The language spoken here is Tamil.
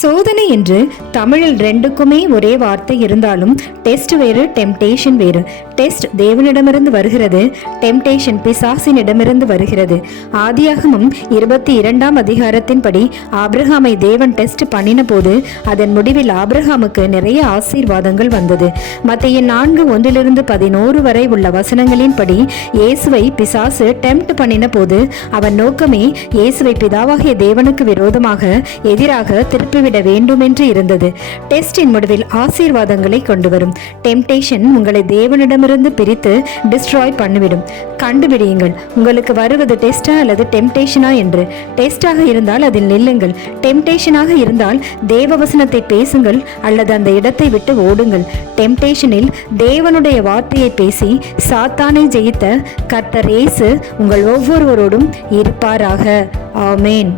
சோதனை என்று தமிழில் ரெண்டுக்குமே ஒரே வார்த்தை இருந்தாலும் டெஸ்ட் வேறு டெம்டேஷன் வேறு. டெஸ்ட் தேவனிடமிருந்து வருகிறது டெம்டேஷன் பிசாசினிடமிருந்து வருகிறது. ஆதியாகமும் இருபத்தி இரண்டாம் அதிகாரத்தின்படி ஆப்ரஹாமை தேவன் டெஸ்ட் பண்ணின போது அதன் முடிவில் ஆபிரகாமுக்கு நிறைய ஆசீர்வாதங்கள் வந்தது. மத்திய நான்கு ஒன்றிலிருந்து பதினோரு வரை உள்ள வசனங்களின்படி இயேசுவை பிசாசு டெம்ட் பண்ணின போது அவன் நோக்கமே இயேசுவை பிதாவாகிய தேவனுக்கு விரோதமாக எதிராக திருப்பி விட வேண்டும் என்று இருந்தது. டெஸ்டின் முடிவில் ஆசீர்வாதங்களை கொண்டு வரும் டெம்டேஷன் உங்களை தேவனிடமிருந்து பிரித்து டிஸ்ட்ராய் பண்ணிவிடும். கண்டுபிடியுங்கள். உங்களுக்கு வருவது டெஸ்டா அல்லது டெம்டேஷனா என்று. டெஸ்டாக இருந்தால் அதில் நில்லுங்கள். டெம்டேஷனாக இருந்தால் தேவவசனத்தை பேசுங்கள் அல்லது அந்த இடத்தை விட்டு ஓடுங்கள். டெம்டேஷனில் தேவனுடைய வார்த்தையை பேசி சாத்தானை ஜெயித்த கர்த்தர் இயேசு உங்கள் ஒவ்வொருவரோடும் இருப்பாராக. ஆமேன்.